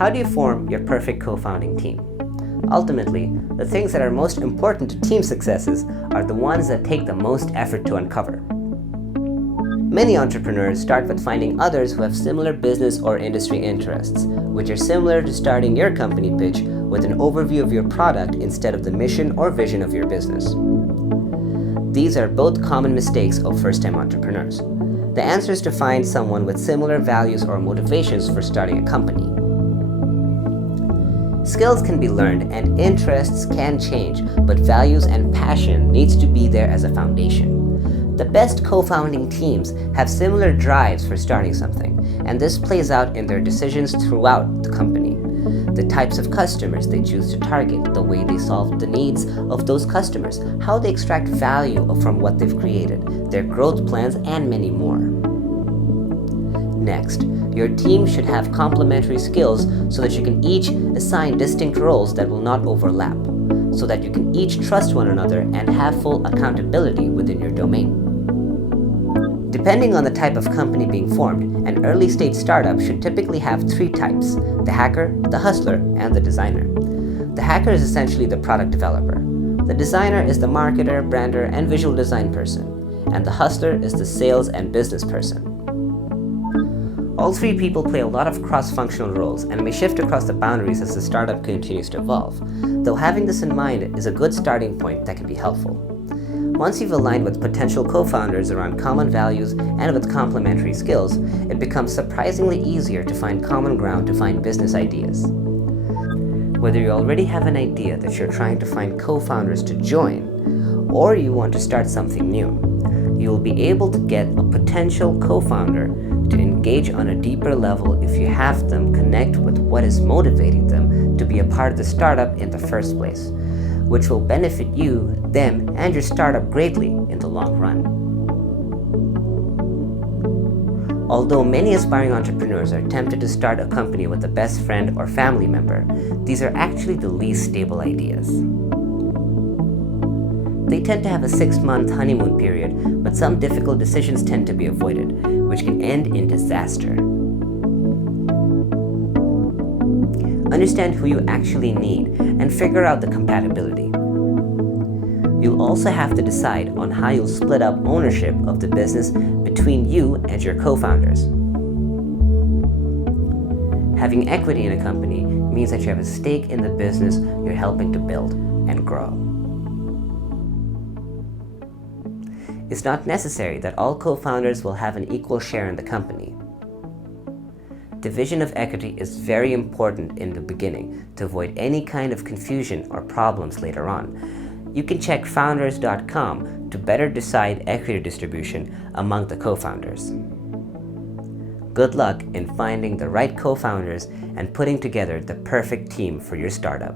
How do you form your perfect co-founding team? Ultimately, the things that are most important to team successes are the ones that take the most effort to uncover. Many entrepreneurs start with finding others who have similar business or industry interests, which are similar to starting your company pitch with an overview of your product instead of the mission or vision of your business. These are both common mistakes of first-time entrepreneurs. The answer is to find someone with similar values or motivations for starting a company. Skills can be learned and interests can change, but values and passion needs to be there as a foundation. The best co-founding teams have similar drives for starting something, and this plays out in their decisions throughout the company. The types of customers they choose to target, the way they solve the needs of those customers, how they extract value from what they've created, their growth plans, and many more. Next, your team should have complementary skills so that you can each assign distinct roles that will not overlap, so that you can each trust one another and have full accountability within your domain. Depending on the type of company being formed, an early-stage startup should typically have three types: the hacker, the hustler, and the designer. The hacker is essentially the product developer. The designer is the marketer, brander, and visual design person. And the hustler is the sales and business person. All three people play a lot of cross-functional roles and may shift across the boundaries as the startup continues to evolve, though having this in mind is a good starting point that can be helpful. Once you've aligned with potential co-founders around common values and with complementary skills, it becomes surprisingly easier to find common ground to find business ideas. Whether you already have an idea that you're trying to find co-founders to join, or you want to start something new, you will be able to get a potential co-founder to engage on a deeper level if you have them connect with what is motivating them to be a part of the startup in the first place, which will benefit you, them, and your startup greatly in the long run. Although many aspiring entrepreneurs are tempted to start a company with a best friend or family member, these are actually the least stable ideas. They tend to have a 6-month honeymoon period, but some difficult decisions tend to be avoided, which can end in disaster. Understand who you actually need and figure out the compatibility. You'll also have to decide on how you'll split up ownership of the business between you and your co-founders. Having equity in a company means that you have a stake in the business you're helping to build and grow. It's not necessary that all co-founders will have an equal share in the company. Division of equity is very important in the beginning to avoid any kind of confusion or problems later on. You can check founders.com to better decide equity distribution among the co-founders. Good luck in finding the right co-founders and putting together the perfect team for your startup.